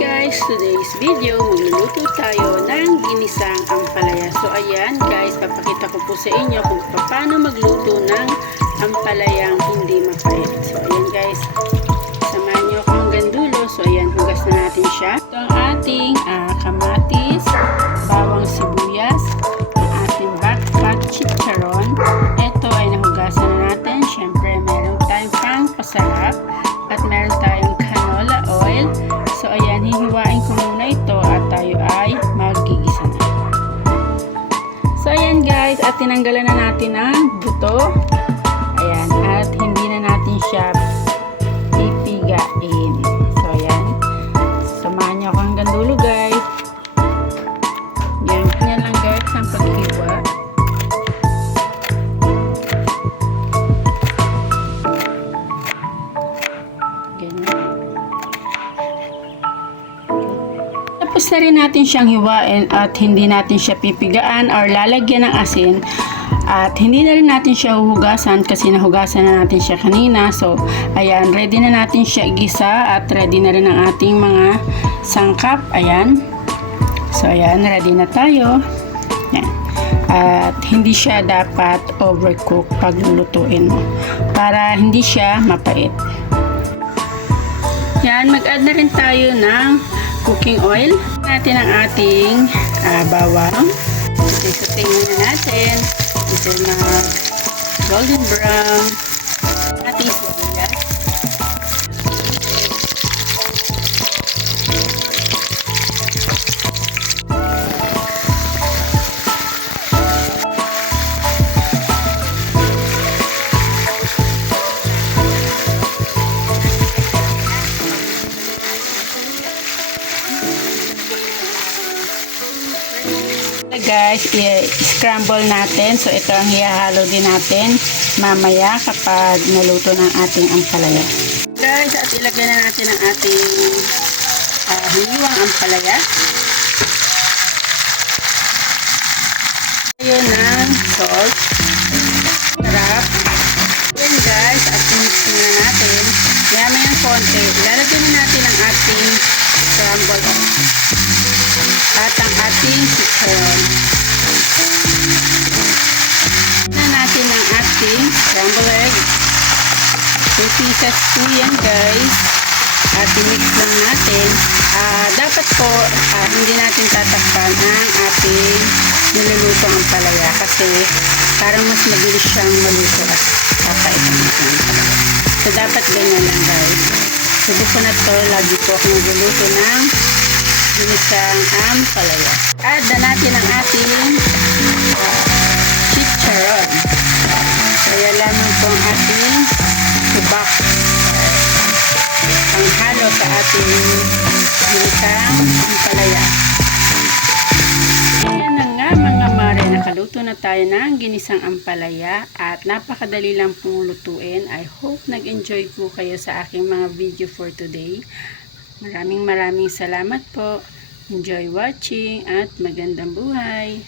today's video, magluluto tayo ng ginisang ampalaya. So ayan guys, papakita ko po sa inyo kung paano magluto ng ampalayang hindi mapait. So ayan guys, samahan nyo ako hanggang dulo. So ayan, hugas na natin siya. Ito ang ating ah, kamatis, So, ayan guys, at tinanggalan na natin ang buto. Ayan, at hindi na natin siya Na rin natin siyang hiwain at hindi natin siya pipigaan or lalagyan ng asin. At hindi na rin natin siya huhugasan kasi nahugasan na natin siya kanina. So, ayan, ready na natin siya igisa at ready na rin ang ating mga sangkap. Ayan. So, ayan, ready na tayo. Yan. At hindi siya dapat overcook pag lulutuin mo. Para hindi siya mapait. Yan, mag-add na rin tayo ng cooking oil. Natin ang ating ah, bawang. Isasay muna natin until mga golden brown. Guys, i-scramble natin. So, ito ang ihahalo din natin mamaya kapag naluto ng ating ampalaya. Guys, at ilagay na natin ang ating uh, hiniwang ampalaya. Ayun ng salt. Sarap. Then guys, at mix na natin. Yama yung konti. Ilalagay na natin ang ating scrambled at ang ating chicharon. Na natin ang ating scrambled egg. 2 pieces po yan guys. At i-mix lang natin. Ah, dapat po ah, hindi natin tatakpan ang ating nilulutong ang palaya kasi parang mas mabilis siyang maluto at papait ang ating palaya. So dapat ganyan lang guys. Subukan na to. Lagi po akong nagluluto ng ginisang ampalaya. Add na natin ang ating uh, chicharon. Yan lamang po ang ating subak. Ang halo sa ating ginisang ampalaya. Ayan na nga mga mare, nakaluto na tayo ng ginisang ampalaya at napakadali lang pong lutuin. I hope nag-enjoy po kayo sa aking mga video for today. Maraming maraming salamat po. Enjoy watching at magandang buhay.